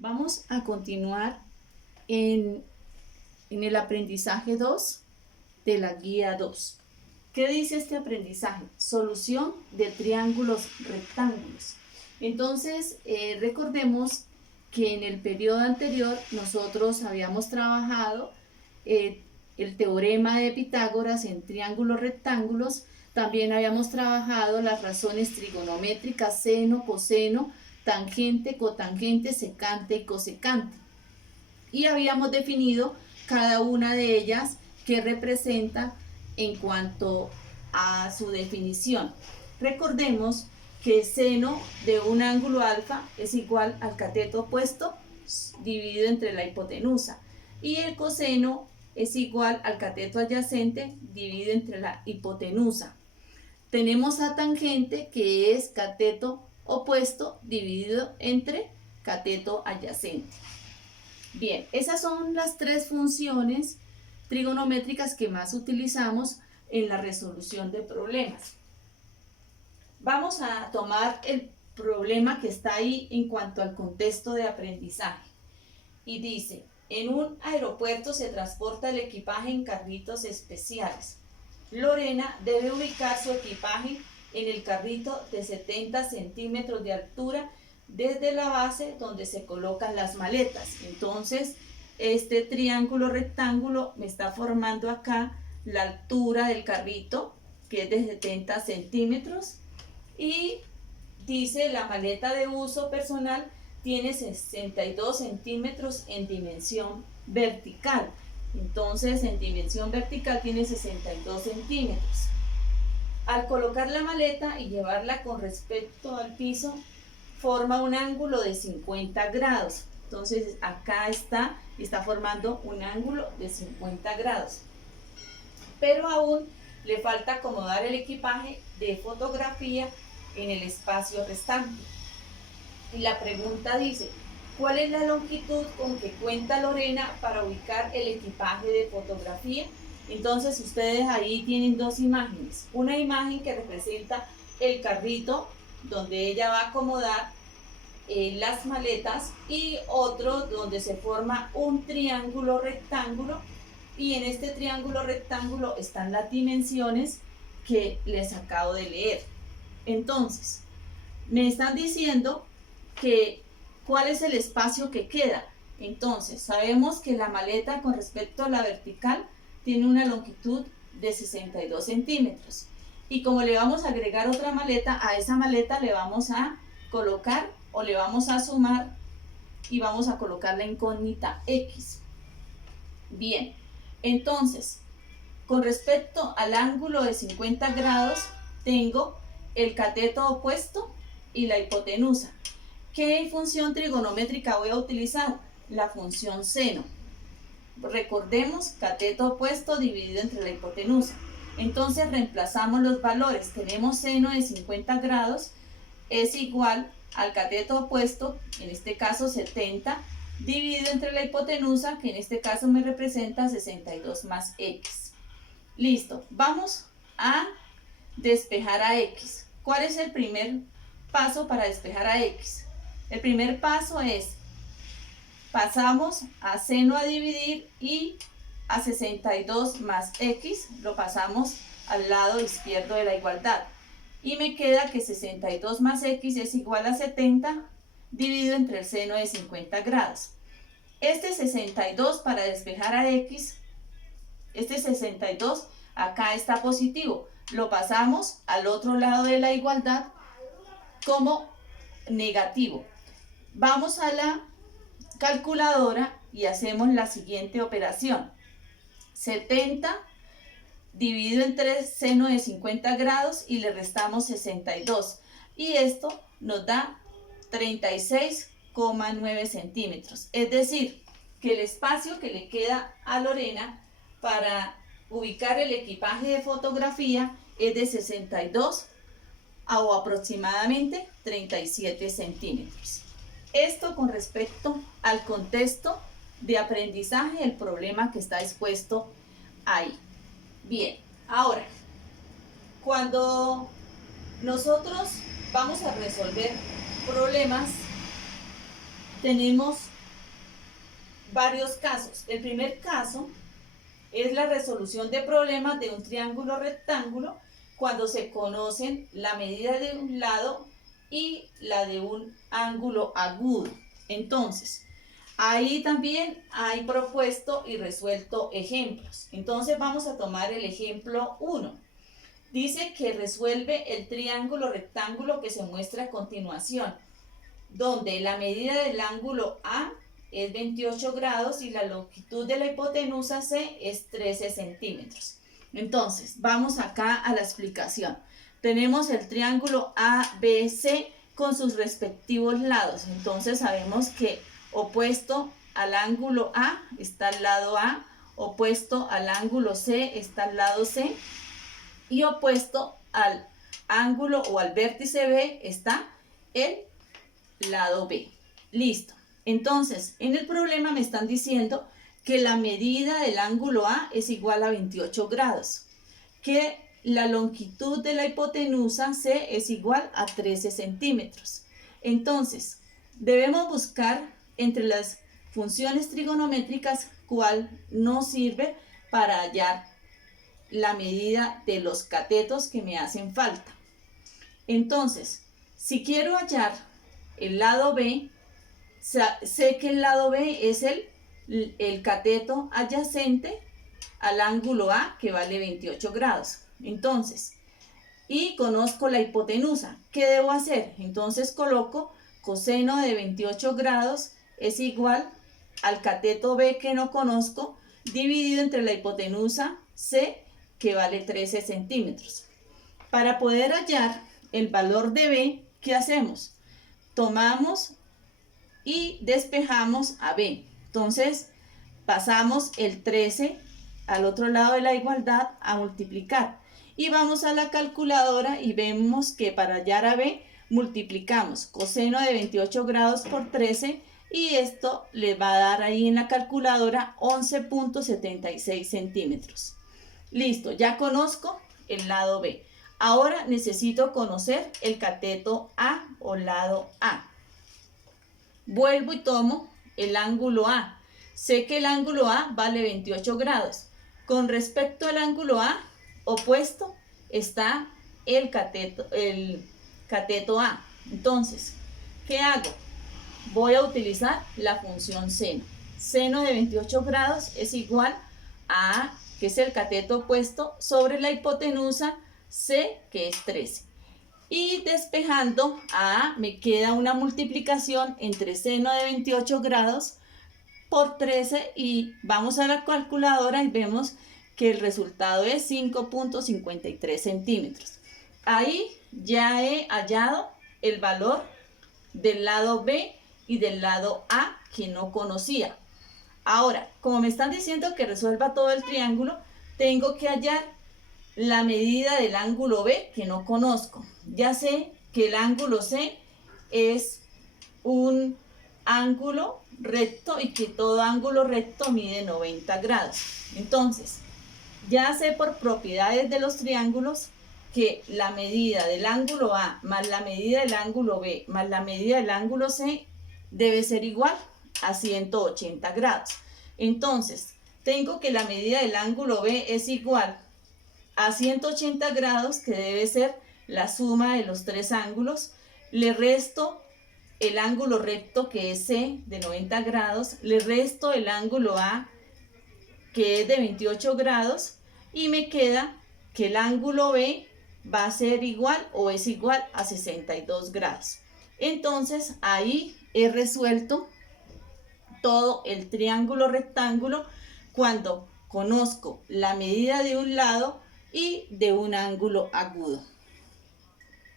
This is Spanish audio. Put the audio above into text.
Vamos a continuar en, el aprendizaje 2 de la guía 2. ¿Qué dice este aprendizaje? Solución de triángulos rectángulos. Entonces, recordemos que en el periodo anterior nosotros habíamos trabajado el teorema de Pitágoras en triángulos rectángulos. También habíamos trabajado las razones trigonométricas seno, coseno, tangente, cotangente, secante y cosecante. Y habíamos definido cada una de ellas que representa en cuanto a su definición. Recordemos que seno de un ángulo alfa es igual al cateto opuesto dividido entre la hipotenusa, y el coseno es igual al cateto adyacente dividido entre la hipotenusa. Tenemos a tangente, que es cateto opuesto dividido entre cateto adyacente. Bien, esas son las tres funciones trigonométricas que más utilizamos en la resolución de problemas. Vamos a tomar el problema que está ahí en cuanto al contexto de aprendizaje. Y dice, en un aeropuerto se transporta el equipaje en carritos especiales. Lorena debe ubicar su equipaje en el carrito de 70 centímetros de altura desde la base donde se colocan las maletas. Entonces, este triángulo rectángulo me está formando acá la altura del carrito, que es de 70 centímetros, y dice la maleta de uso personal tiene 62 centímetros en dimensión vertical. Entonces, en dimensión vertical tiene 62 centímetros. Al colocar la maleta y llevarla con respecto al piso, forma un ángulo de 50 grados. Entonces, acá está formando un ángulo de 50 grados. Pero aún le falta acomodar el equipaje de fotografía en el espacio restante. Y la pregunta dice, ¿cuál es la longitud con que cuenta Lorena para ubicar el equipaje de fotografía? Entonces ustedes ahí tienen dos imágenes. Una imagen que representa el carrito donde ella va a acomodar las maletas, y otro donde se forma un triángulo rectángulo, y en este triángulo rectángulo están las dimensiones que les acabo de leer. Entonces, me están diciendo que cuál es el espacio que queda. Entonces, sabemos que la maleta con respecto a la vertical tiene una longitud de 62 centímetros. Y como le vamos a agregar otra maleta, a esa maleta le vamos a colocar o le vamos a sumar y vamos a colocar la incógnita X. Bien, entonces, con respecto al ángulo de 50 grados, tengo el cateto opuesto y la hipotenusa. ¿Qué función trigonométrica voy a utilizar? La función seno. Recordemos, cateto opuesto dividido entre la hipotenusa. Entonces reemplazamos los valores. Tenemos seno de 50 grados es igual al cateto opuesto, en este caso 70, dividido entre la hipotenusa, que en este caso me representa 62 más X. Listo, vamos a despejar a X. ¿Cuál es el primer paso para despejar a X? El primer paso es, pasamos a seno a dividir y a 62 más X lo pasamos al lado izquierdo de la igualdad. Y me queda que 62 más X es igual a 70 dividido entre el seno de 50 grados. Este 62 para despejar a X, este 62 acá está positivo. Lo pasamos al otro lado de la igualdad como negativo. Vamos a la calculadora y hacemos la siguiente operación. 70 dividido entre seno de 50 grados y le restamos 62. Y esto nos da 36,9 centímetros. Es decir, que el espacio que le queda a Lorena para ubicar el equipaje de fotografía es de 62 o aproximadamente 37 centímetros. Esto con respecto al contexto de aprendizaje, el problema que está expuesto ahí. Bien, ahora, cuando nosotros vamos a resolver problemas, tenemos varios casos. El primer caso es la resolución de problemas de un triángulo rectángulo cuando se conocen la medida de un lado y la de un ángulo agudo. Entonces, ahí también hay propuesto y resuelto ejemplos. Entonces vamos a tomar el ejemplo 1. Dice que resuelve el triángulo rectángulo que se muestra a continuación, donde la medida del ángulo A es 28 grados y la longitud de la hipotenusa C es 13 centímetros. Entonces, vamos acá a la explicación. Tenemos el triángulo ABC con sus respectivos lados. Entonces, sabemos que opuesto al ángulo A está el lado A, opuesto al ángulo C está el lado C y opuesto al ángulo o al vértice B está el lado B. Listo. Entonces, en el problema me están diciendo que la medida del ángulo A es igual a 28 grados, que la longitud de la hipotenusa C es igual a 13 centímetros. Entonces, debemos buscar entre las funciones trigonométricas cuál nos sirve para hallar la medida de los catetos que me hacen falta. Entonces, si quiero hallar el lado B, sé que el lado B es el cateto adyacente al ángulo A, que vale 28 grados. Entonces, y conozco la hipotenusa. ¿Qué debo hacer? Entonces coloco coseno de 28 grados es igual al cateto B que no conozco, dividido entre la hipotenusa C, que vale 13 centímetros. Para poder hallar el valor de B, ¿qué hacemos? Tomamos y despejamos a B. Entonces, pasamos el 13 al otro lado de la igualdad a multiplicar. Y vamos a la calculadora y vemos que para hallar a B, multiplicamos coseno de 28 grados por 13 y esto le va a dar ahí en la calculadora 11.76 centímetros. Listo, ya conozco el lado B. Ahora necesito conocer el cateto A o lado A. Vuelvo y tomo el ángulo A. Sé que el ángulo A vale 28 grados. Con respecto al ángulo A opuesto está el cateto A. Entonces, ¿qué hago? Voy a utilizar la función seno. Seno de 28 grados es igual a A, que es el cateto opuesto, sobre la hipotenusa C, que es 13. Y despejando a A, me queda una multiplicación entre seno de 28 grados por 13 y vamos a la calculadora y vemos que el resultado es 5.53 centímetros. Ahí ya he hallado el valor del lado B y del lado A que no conocía. Ahora, como me están diciendo que resuelva todo el triángulo, tengo que hallar la medida del ángulo B que no conozco. Ya sé que el ángulo C es un ángulo recto y que todo ángulo recto mide 90 grados. Entonces, ya sé por propiedades de los triángulos que la medida del ángulo A más la medida del ángulo B más la medida del ángulo C debe ser igual a 180 grados. Entonces, tengo que la medida del ángulo B es igual a 180 grados, que debe ser la suma de los tres ángulos. Le resto el ángulo recto, que es C, de 90 grados. Le resto el ángulo A, que es de 28 grados. Y me queda que el ángulo B va a ser igual o es igual a 62 grados. Entonces, ahí he resuelto todo el triángulo rectángulo cuando conozco la medida de un lado y de un ángulo agudo.